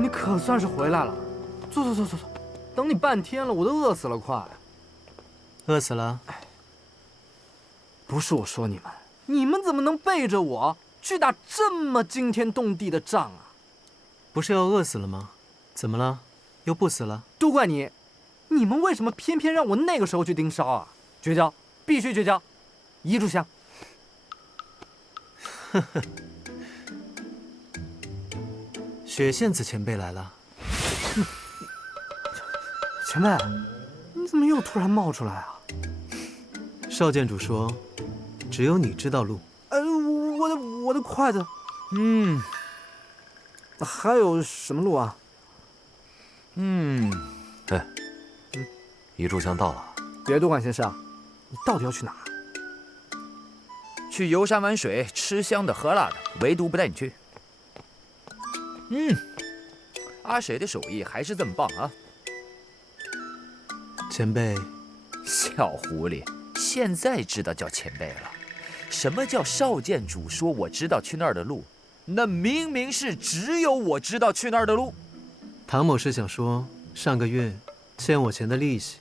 你可算是回来了，坐，等你半天了，我都饿死了，快！饿死了？不是我说你们怎么能背着我去打这么惊天动地的仗啊？不是要饿死了吗？怎么了？又不死了？都怪你！你们为什么偏偏让我那个时候去盯梢啊？绝交，必须绝交！一炷香。呵呵。雪线子前辈来了。前辈，你怎么又突然冒出来啊？少剑主说，只有你知道路。我的筷子。还有什么路啊？哎，一炷香到了。别多管闲事啊！你到底要去哪？去游山玩水，吃香的喝辣的，唯独不带你去。阿水的手艺还是这么棒啊！前辈，小狐狸，现在知道叫前辈了。什么叫少剑主说我知道去那儿的路？那明明是只有我知道去那儿的路。唐某是想说，上个月欠我钱的利息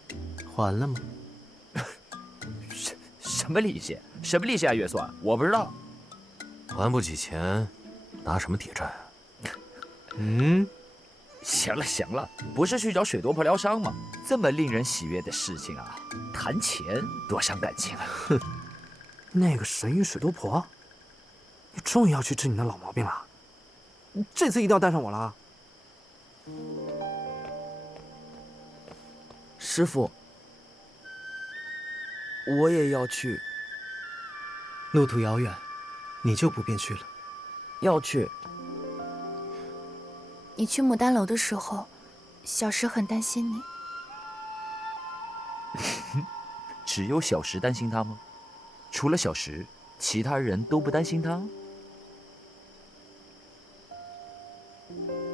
还了吗？什么利息？什么利息啊？月算，我不知道。还不起钱，拿什么抵债啊？行了，不是去找水多婆疗伤吗？这么令人喜悦的事情啊，谈钱多伤感情啊！哼，那个神医水多婆，你终于要去治你那老毛病了，你这次一定要带上我了。师傅，我也要去。路途遥远，你就不便去了。要去。你去牡丹楼的时候，小石很担心你。只有小石担心他吗？除了小石，其他人都不担心他？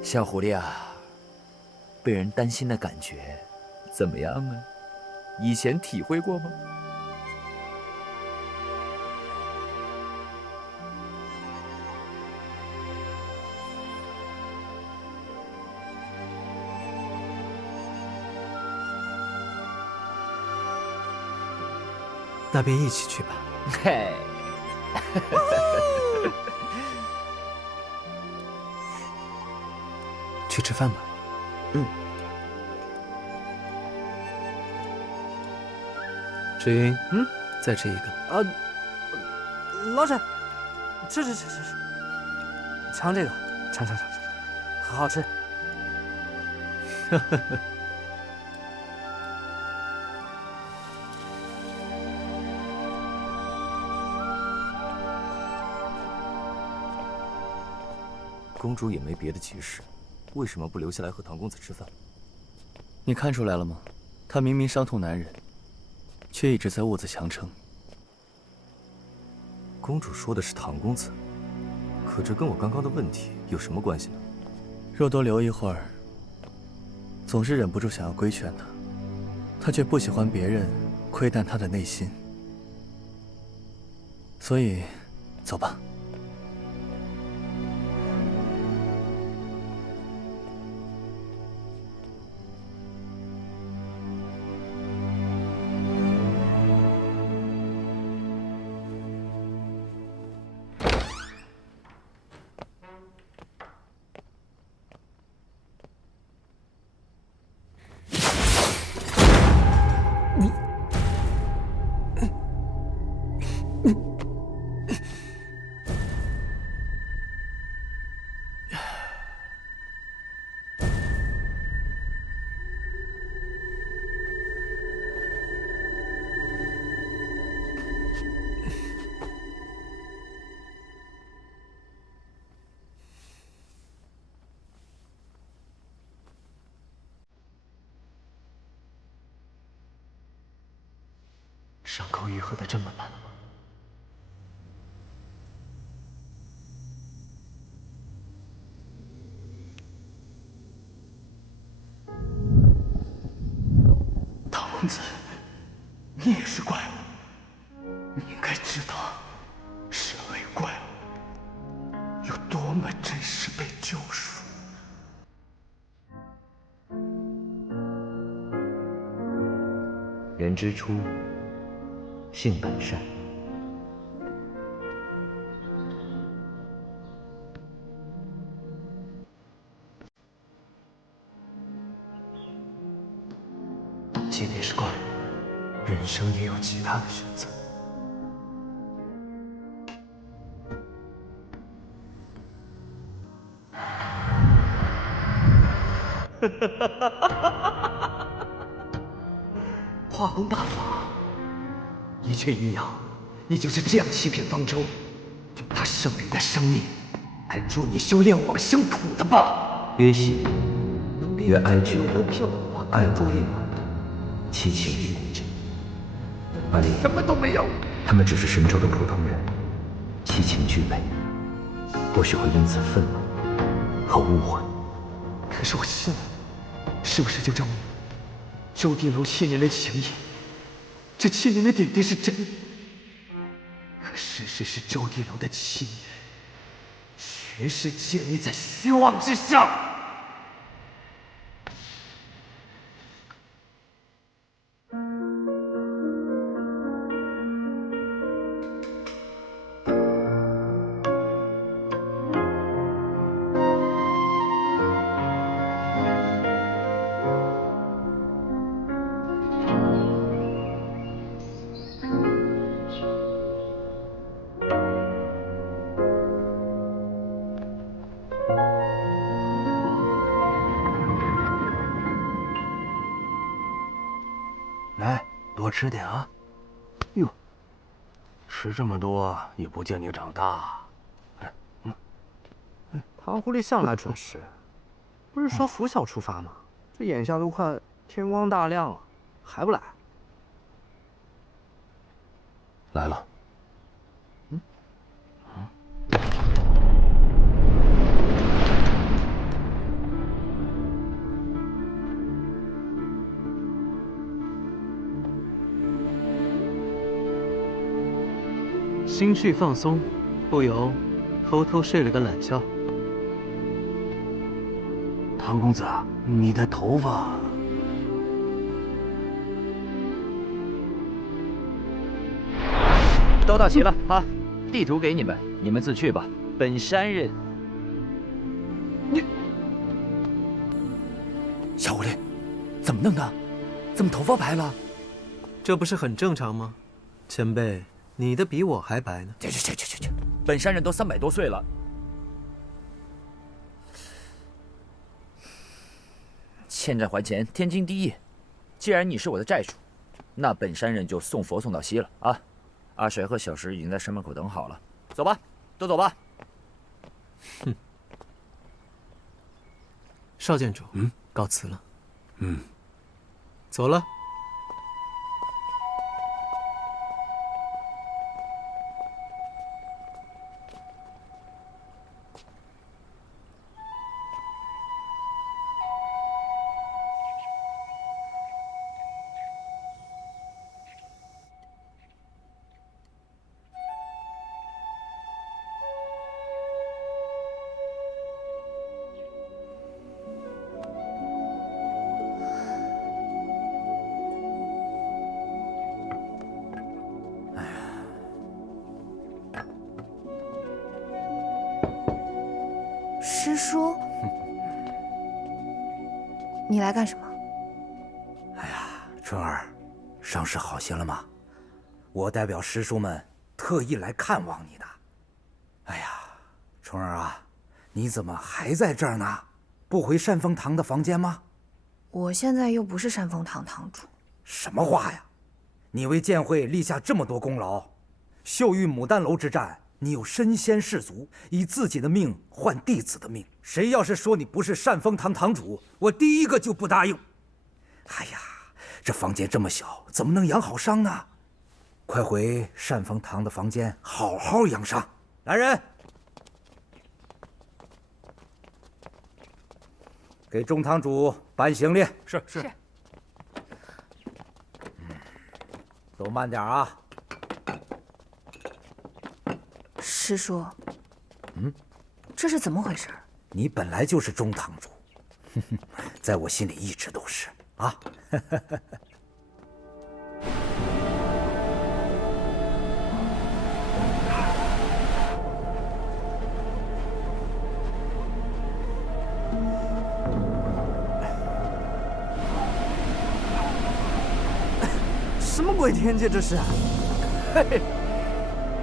小狐狸啊，被人担心的感觉怎么样啊？以前体会过吗？那便一起去吧。嘿，去吃饭吧。志云，再吃一个。老沈，吃，尝这个，尝，好好吃。公主也没别的急事，为什么不留下来和唐公子吃饭？你看出来了吗？他明明伤痛难忍，却一直在兀自强撑。公主说的是唐公子，可这跟我刚刚的问题有什么关系呢？若多留一会儿，总是忍不住想要规劝他，他却不喜欢别人窥探他的内心。所以，走吧。伤口愈合的这么慢了吗？唐公子，你也是怪物，你应该知道，身为怪物有多么真实被救赎。人之初，性本善。今天是怪，人生也有其他的选择。化工大法，一雀一鸟，你就是这样欺骗方舟，用他圣灵的生命按住你修炼往生土的吧？曰喜，曰哀惧，爱不离，七情欲。阿离，什么都没有。他们只是神州的普通人，七情俱备，或许会因此愤怒和误会。可是我信了，是不是就证明周地楼7年的情谊，这7年的点滴是真的？可事实是周地楼的7年，全是建立在虚妄之上。来，多吃点啊！哟，吃这么多也不见你长大。唐狐狸向来准时，不是说拂晓出发吗？这眼下都快天光大亮了，还不来？来了。心绪放松，不由偷偷睡了个懒觉。唐公子，你的头发……都到齐了啊！地图给你们，你们自去吧。本山人，小狐狸，怎么弄的？怎么头发白了？这不是很正常吗？前辈，你的比我还白呢。去！本山人都300多岁了。欠债还钱，天经地义。既然你是我的债主，那本山人就送佛送到西了啊！阿水和小石已经在山门口等好了，走吧，都走吧。哼，邵建主，告辞了。走了。师叔，你来干什么？春儿，伤势好些了吗？我代表师叔们特意来看望你的。哎呀，春儿啊，你怎么还在这儿呢？不回善丰堂的房间吗？我现在又不是善丰堂堂主。什么话呀！你为剑会立下这么多功劳，秀玉牡丹楼之战，你又身先士卒，以自己的命换弟子的命。谁要是说你不是善丰堂堂主，我第一个就不答应。哎呀，这房间这么小，怎么能养好伤呢？快回善丰堂的房间好好养伤。来人，给钟堂主搬行李。是。走慢点啊。师叔，这是怎么回事？你本来就是中堂主，在我心里一直都是啊。么鬼天界这是？嘿嘿，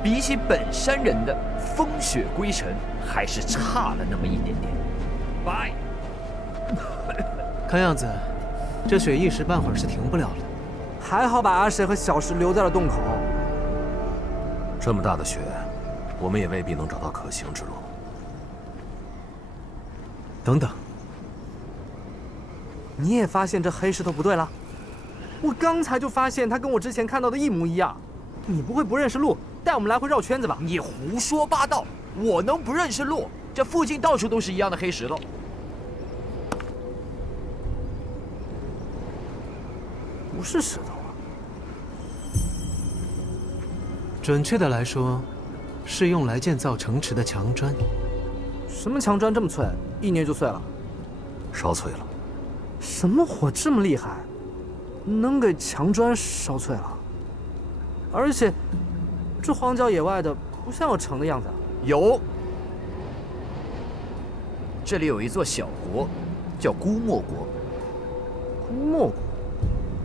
比起本山人的风雪归尘，还是差了那么一点点。拜。看样子，这雪一时半会儿是停不了了。还好把阿谁和小石留在了洞口。这么大的雪，我们也未必能找到可行之路。等等，你也发现这黑石头不对了？我刚才就发现它跟我之前看到的一模一样。你不会不认识路，带我们来回绕圈子吧？你胡说八道！我能不认识路？这附近到处都是一样的黑石头。不是石头啊。准确的来说，是用来建造城池的墙砖。什么墙砖这么脆，一捏就碎了？烧脆了。什么火这么厉害，能给墙砖烧脆了？而且，这荒郊野外的，不像有城的样子。有，这里有一座小国，叫姑墨国。姑墨国，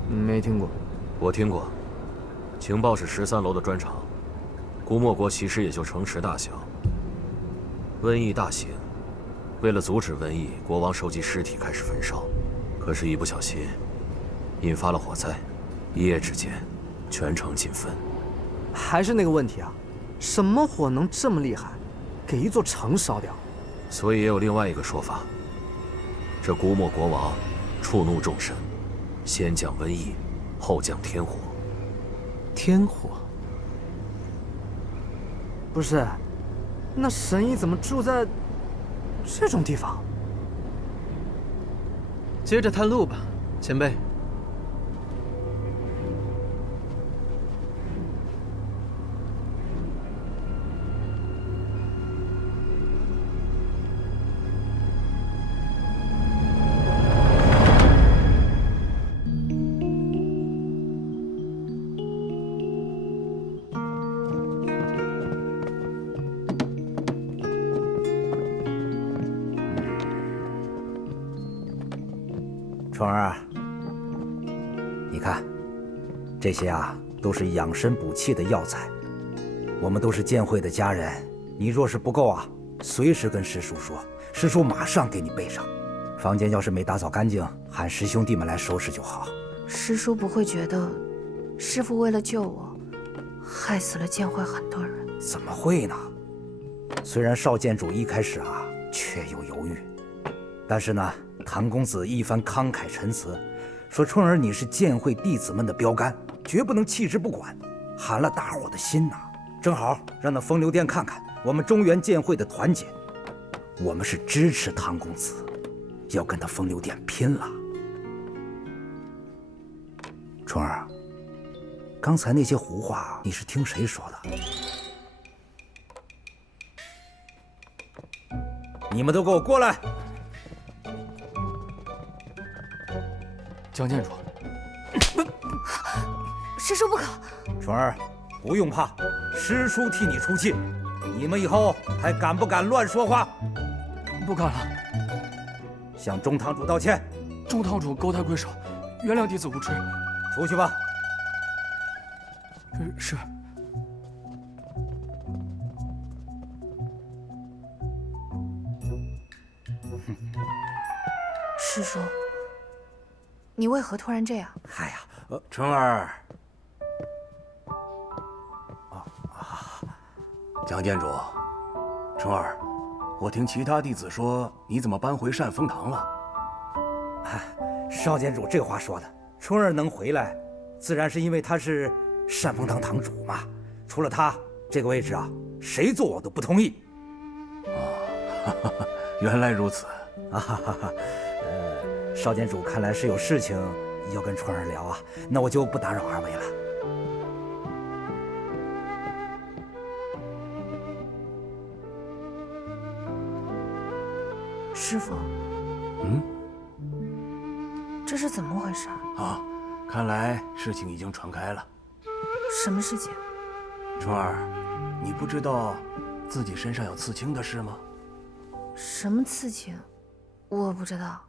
没听过。我听过，情报是13楼的专长。姑墨国其实也就城池大小。瘟疫大行，为了阻止瘟疫，国王收集尸体开始焚烧，可是，一不小心，引发了火灾，一夜之间，全城尽焚。还是那个问题啊，什么火能这么厉害，给一座城烧掉？所以也有另外一个说法，这姑墨国王触怒众神，先降瘟疫，后降天火。天火？不是，那神医怎么住在这种地方？接着探路吧，前辈。春儿，你看，这些啊都是养身补气的药材。我们都是剑会的家人，你若是不够啊，随时跟师叔说，师叔马上给你备上。房间要是没打扫干净，喊师兄弟们来收拾就好。师叔不会觉得，师父为了救我，害死了剑会很多人？怎么会呢？虽然少剑主一开始啊确有犹豫，但是呢，唐公子一番慷慨陈词，说春儿你是剑会弟子们的标杆，绝不能弃之不管，寒了大伙的心呐。正好让那风流殿看看我们中原剑会的团结，我们是支持唐公子，要跟他风流殿拼了。春儿，刚才那些胡话你是听谁说的？你们都给我过来！江建主，师叔不可！春儿，不用怕，师叔替你出气。你们以后还敢不敢乱说话？不敢了。向中堂主道歉。中堂主高抬贵手，原谅弟子无知。出去吧。是。师叔，你为何突然这样？哎呀，春儿，江建主，春儿，我听其他弟子说，你怎么搬回善丰堂了？少监主这话说的，春儿能回来，自然是因为他是善丰堂堂主嘛。除了他，这个位置啊，谁坐我都不同意。原来如此。少监主看来是有事情要跟春儿聊啊，那我就不打扰二位了。师父，这是怎么回事啊？看来事情已经传开了。什么事情？春儿，你不知道自己身上有刺青的事吗？什么刺青？我不知道。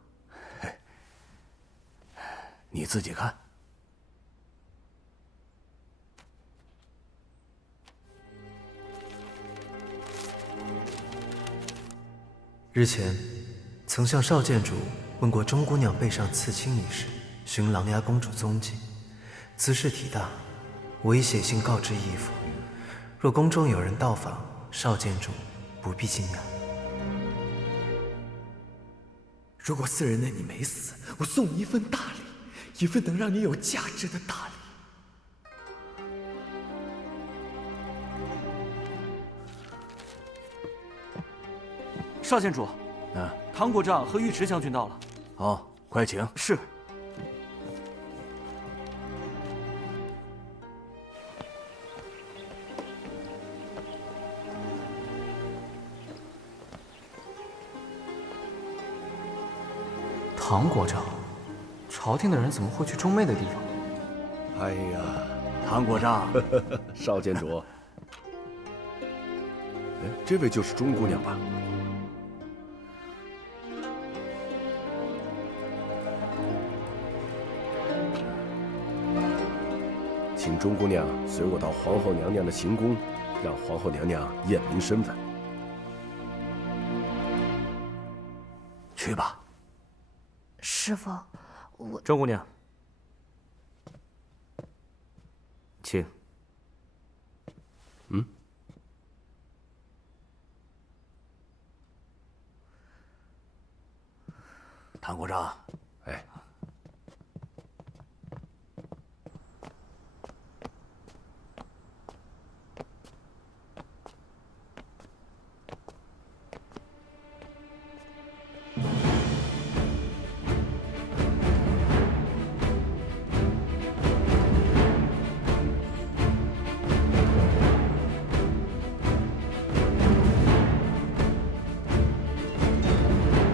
你自己看。日前，曾向少监主问过钟姑娘背上刺青一事，寻琅琊公主踪迹，兹事体大，我已写信告知义父，若宫中有人到访，少监主不必惊讶。如果4人内你没死，我送你一份大礼，一份能让你有价值的大礼。少监主，唐国丈和尉迟将军到了。哦，快请。是。唐国丈，朝廷的人怎么会去钟妹的地方？哎呀，唐国丈，少监主，这位就是钟姑娘吧？请钟姑娘随我到皇后娘娘的行宫，让皇后娘娘验明身份。去吧。师傅，我……钟姑娘，请。唐国丈，哎。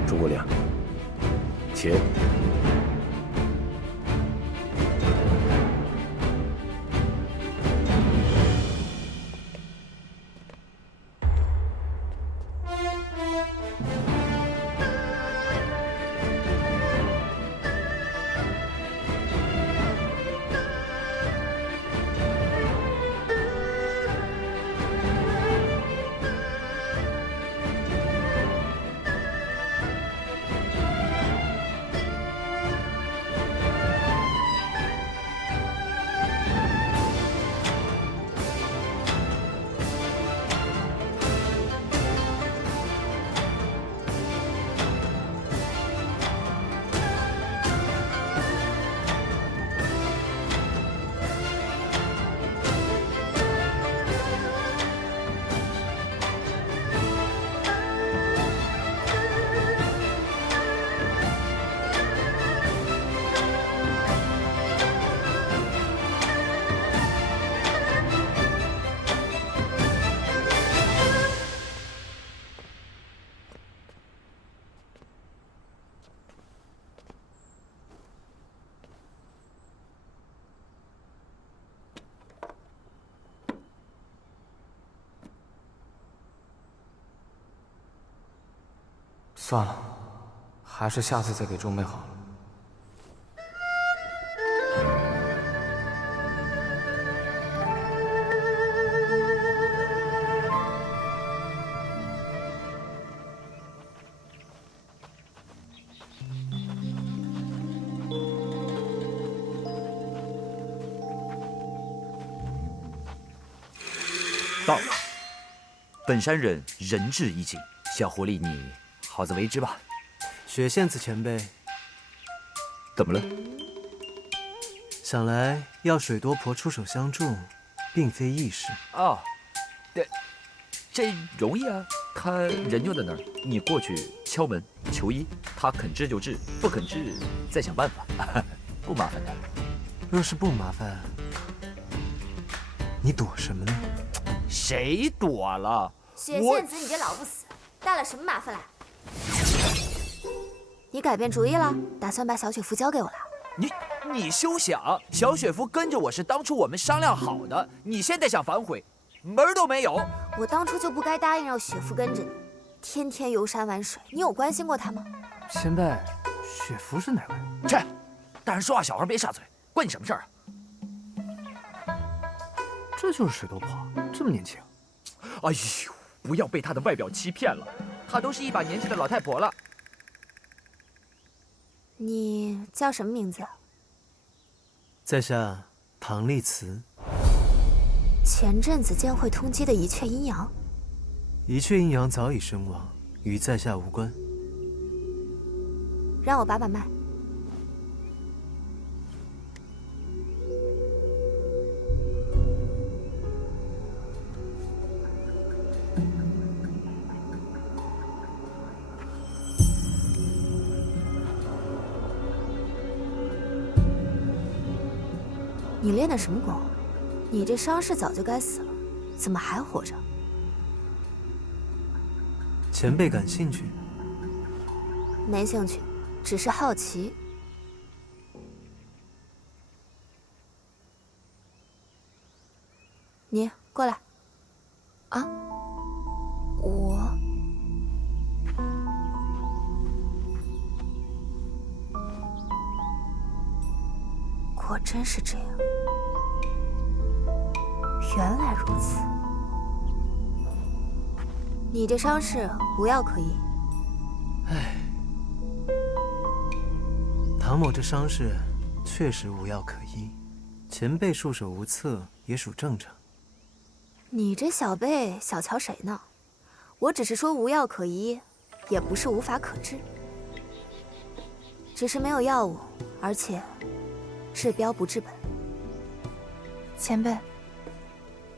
钟姑娘，请。算了，还是下次再给钟妹好了。到了，本山人仁至义尽，小狐狸你好自为之吧。雪线子前辈，怎么了？想来要水多婆出手相助，并非易事。哦，这容易啊，他人就在那儿，你过去敲门求医，他肯治就治，不肯治再想办法，不麻烦的。若是不麻烦，你躲什么呢？谁躲了？雪线子，你这老不死，带了什么麻烦来？你改变主意了，打算把小雪芙交给我了？你休想！小雪芙跟着我是当初我们商量好的，你现在想反悔，门儿都没有。我当初就不该答应让雪芙跟着你，天天游山玩水，你有关心过她吗？前辈，雪芙是哪位？切，大人说话小孩别插嘴，关你什么事儿啊？这就是水多婆，这么年轻。哎呦，不要被她的外表欺骗了，她都是一把年纪的老太婆了。你叫什么名字？在下唐立慈。前阵子剑会通缉的一阙阴阳。一阙阴阳早已身亡，与在下无关。让我把把脉。你练的什么功？你这伤势早就该死了，怎么还活着？前辈感兴趣？没兴趣，只是好奇。你过来。啊？我。果真是这样。原来如此。你这伤势无药可医。唉，唐某这伤势确实无药可医，前辈束手无策也属正常。你这小辈小瞧谁呢？我只是说无药可医，也不是无法可治，只是没有药物，而且治标不治本。前辈，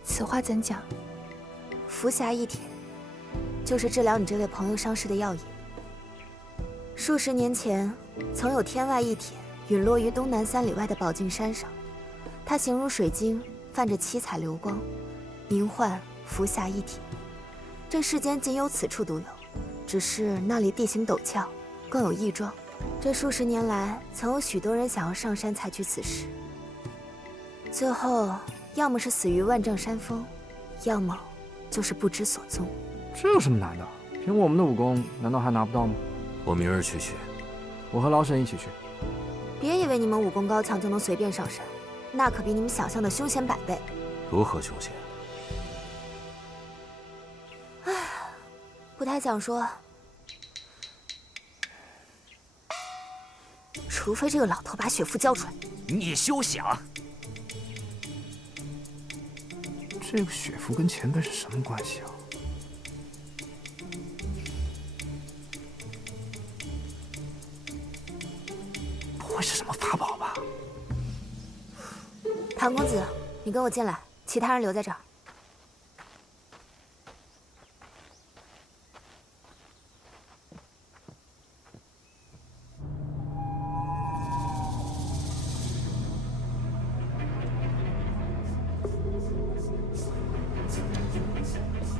此话怎讲？服下一帖，就是治疗你这位朋友伤势的药引。数十年前，曾有天外一帖陨落于东南3里外的宝镜山上，它形如水晶，泛着七彩流光，名唤服下一帖。这世间仅有此处独有，只是那里地形陡峭，更有异状。这数十年来，曾有许多人想要上山采取此石，最后要么是死于万丈山峰，要么就是不知所踪。这有什么难的？凭我们的武功，难道还拿不到吗？我明日去取。我和老沈一起去。别以为你们武功高强就能随便上山，那可比你们想象的凶险100倍。如何凶险？唉，不太想说。除非这个老头把雪妇交出来。你休想！这个雪妇跟前辈是什么关系啊？不会是什么法宝吧？唐公子，你跟我进来，其他人留在这儿。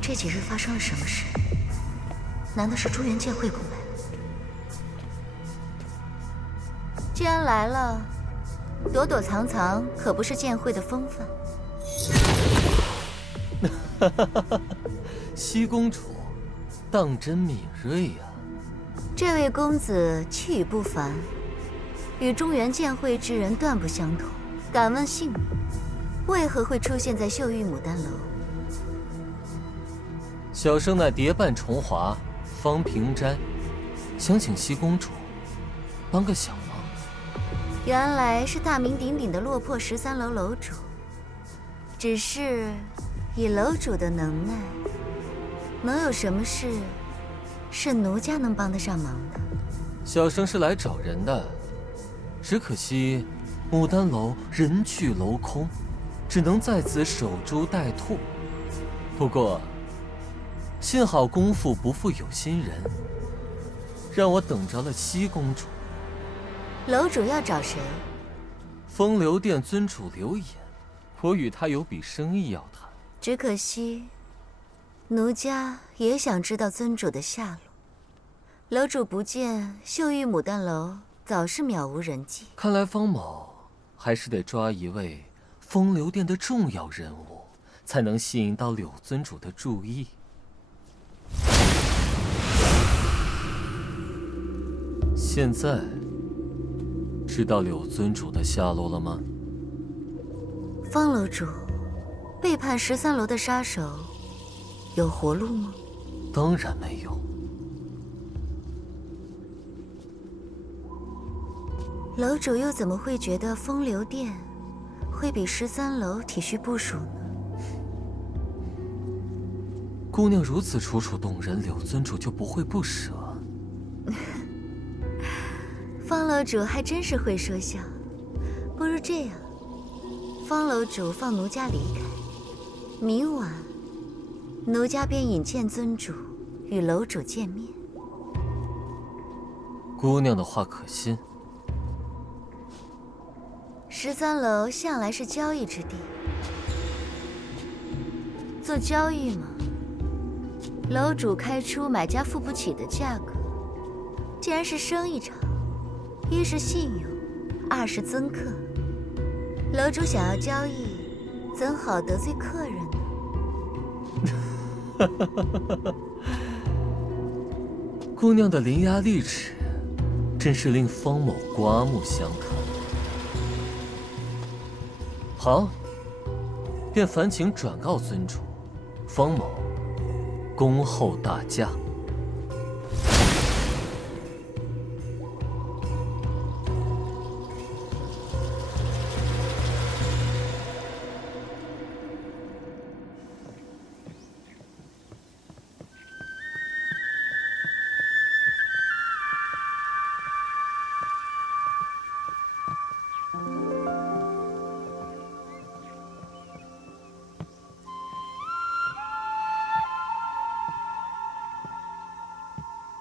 这几日发生了什么事？难道是朱元剑会过来？既然来了，躲躲藏藏可不是剑会的风范。西公主，当真敏锐呀！这位公子气宇不凡，与中原剑会之人断不相同。敢问姓名？为何会出现在秀玉牡丹楼？小生乃蝶伴重华，方平斋，想请西公主帮个小忙。原来是大名鼎鼎的落魄13楼楼主，只是以楼主的能耐，能有什么事是奴家能帮得上忙的？小生是来找人的，只可惜牡丹楼人去楼空，只能在此守株待兔。不过幸好功夫不负有心人，让我等着了西公主。楼主要找谁？风流殿尊主刘衍，我与他有笔生意要谈。只可惜，奴家也想知道尊主的下落。楼主不见，秀玉牡丹楼早是渺无人迹。看来方某还是得抓一位风流殿的重要人物，才能吸引到柳尊主的注意。现在知道柳尊主的下落了吗？方楼主，背叛13楼的杀手有活路吗？当然没有。楼主又怎么会觉得风流殿会比13楼体恤部属呢？姑娘如此楚楚动人，柳尊主就不会不舍。方楼主还真是会说笑。不如这样，方楼主放奴家离开，明晚奴家便引见尊主与楼主见面。姑娘的话可信？13楼向来是交易之地，做交易嘛，楼主开出买家付不起的价格。既然是生意场，一是信用，二是尊客。楼主想要交易，怎好得罪客人呢？姑娘的伶牙俐齿，真是令方某刮目相看。好，便烦请转告尊主，方某恭候大驾。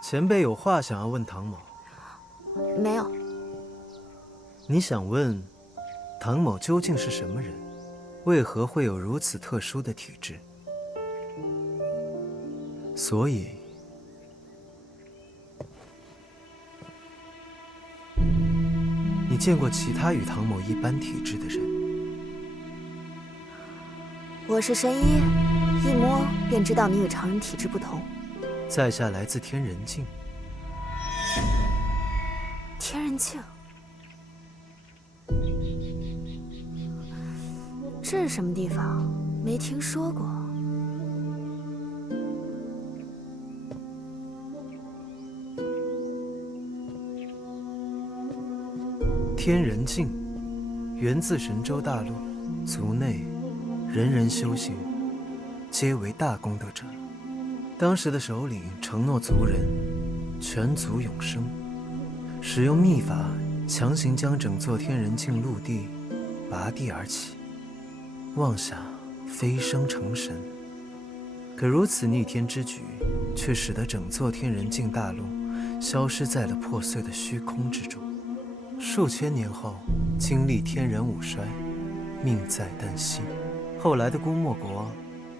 前辈有话想要问唐某。没有。你想问，唐某究竟是什么人？为何会有如此特殊的体质？所以，你见过其他与唐某一般体质的人？我是神医，一摸便知道你与常人体质不同。在下来自天人境。天人境，这是什么地方？没听说过。天人境，源自神州大陆，族内人人修行，皆为大功德者。当时的首领承诺族人全族永生，使用秘法强行将整座天人境陆地拔地而起，妄想飞升成神。可如此逆天之举，却使得整座天人境大陆消失在了破碎的虚空之中。数千年后，经历天人五衰，命在旦夕。后来的姑墨国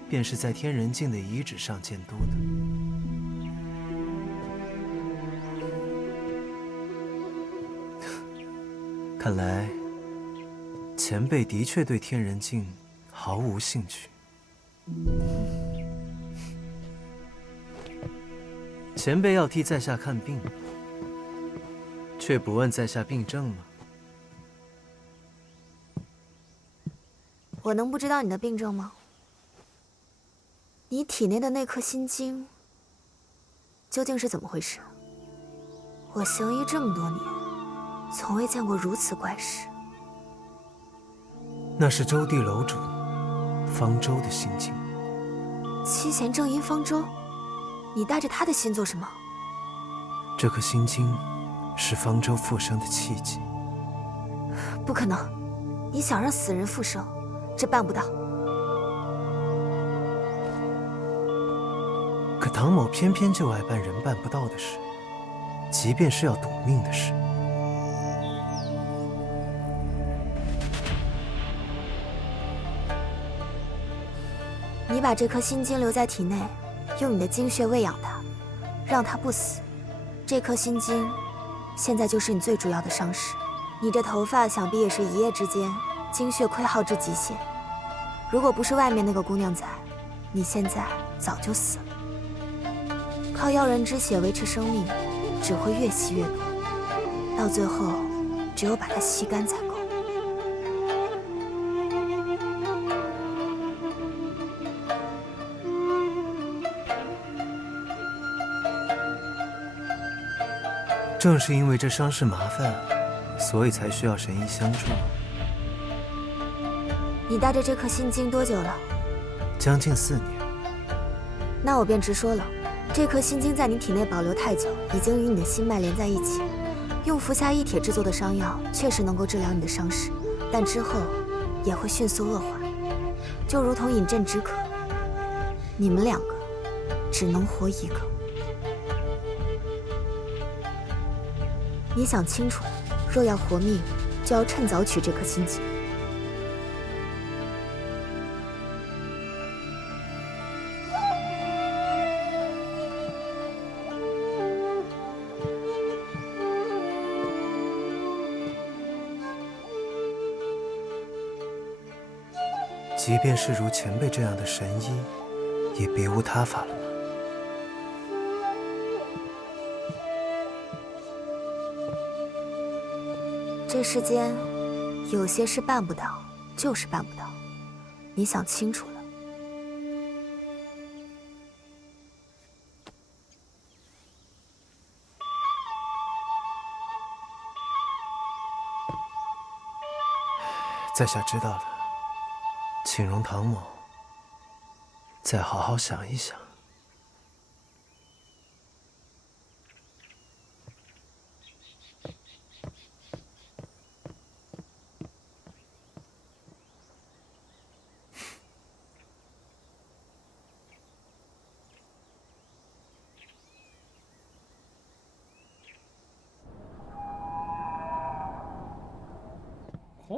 便是在天人境的遗址上建都的。看来，前辈的确对天人境毫无兴趣。前辈要替在下看病，却不问在下病症吗？我能不知道你的病症吗？你体内的那颗心经究竟是怎么回事？我行医这么多年，从未见过如此怪事。那是周地楼主方舟的心经。七贤正阴方舟，你带着他的心做什么？这颗心经是方舟复生的契机。不可能，你想让死人复生，这办不到。可唐某偏偏就爱办人办不到的事，即便是要赌命的事。你把这颗心经留在体内，用你的精血喂养它，让它不死。这颗心经现在就是你最主要的伤势。你这头发想必也是一夜之间精血溃耗至极限。如果不是外面那个姑娘在，你现在早就死了。靠妖人之血维持生命，只会越吸越多，到最后只有把它吸干才够。正是因为这伤势麻烦，所以才需要神医相助。你带着这颗心经多久了？将近4年。那我便直说了，这颗心经在你体内保留太久，已经与你的心脉连在一起。用服下一铁制作的伤药，确实能够治疗你的伤势，但之后也会迅速恶化，就如同饮鸩止渴。你们2个只能活1个。你想清楚了，若要活命，就要趁早取这颗心经。即便是如前辈这样的神医，也别无他法了吗？这世间有些事办不到，就是办不到。你想清楚了。在下知道了，请容唐某再好好想一想。可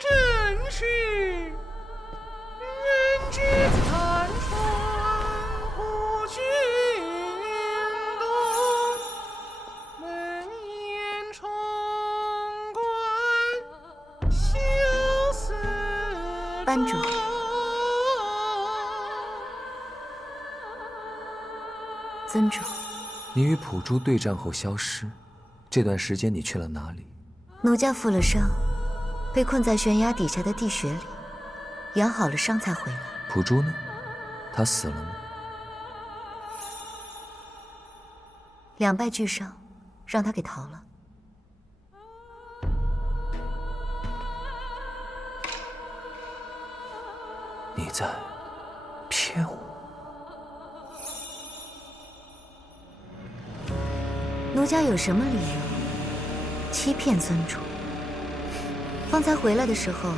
真是人之残喘，不觉动，门檐重关，休思班主，尊主，你与普珠对战后消失，这段时间你去了哪里？奴家负了伤，被困在悬崖底下的地穴里，养好了伤才回来。普珠呢？她死了吗？2败俱伤，让他给逃了。你在骗我？奴家有什么理由欺骗尊主？方才回来的时候，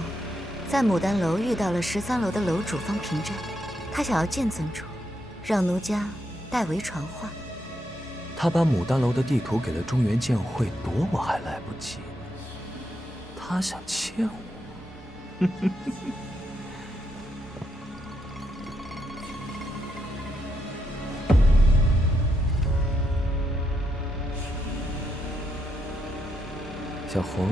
在牡丹楼遇到了13楼的楼主方平斋，他想要见尊主，让奴家代为传话。他把牡丹楼的地图给了中原剑会，躲我还来不及。他想欠我。小红。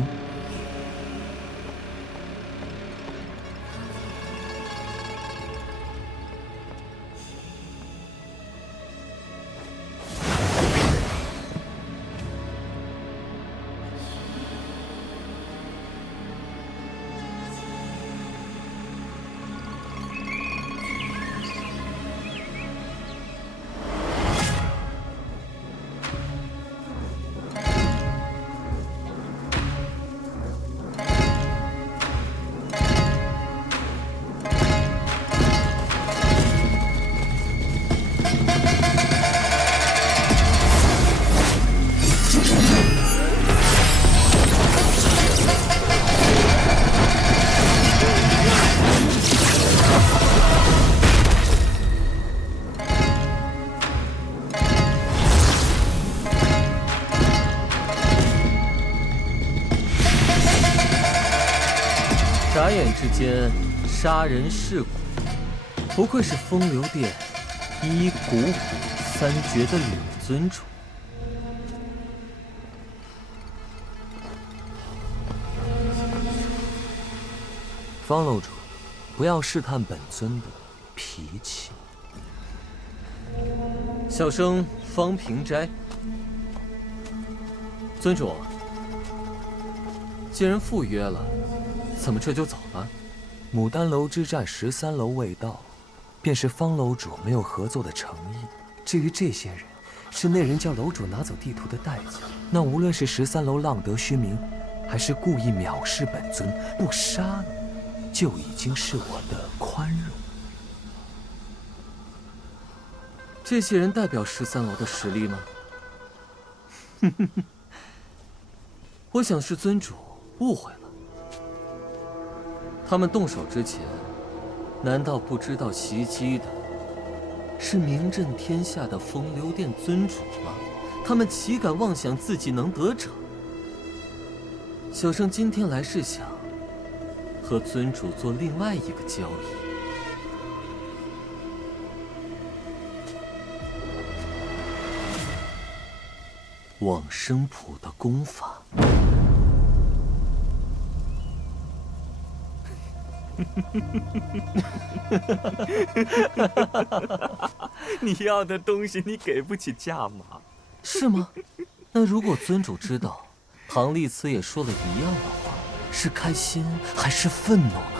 眨眼之间，杀人噬骨，不愧是风流殿一古虎3绝的吕尊主。方楼主，不要试探本尊的脾气。小生方平斋。尊主，既然赴约了，怎么这就走了？牡丹楼之战13楼未到，便是方楼主没有合作的诚意。至于这些人，是那人叫楼主拿走地图的代价。那无论是13楼浪得虚名，还是故意藐视本尊不杀你，就已经是我的宽容。这些人代表13楼的实力吗？我想是尊主误会了。他们动手之前，难道不知道袭击的是名震天下的风流殿尊主吗？他们岂敢妄想自己能得逞？小生今天来是想和尊主做另外一个交易。往生谱的功法。你要的东西你给不起价码，是吗？那如果尊主知道唐丽慈也说了一样的话，是开心还是愤怒呢？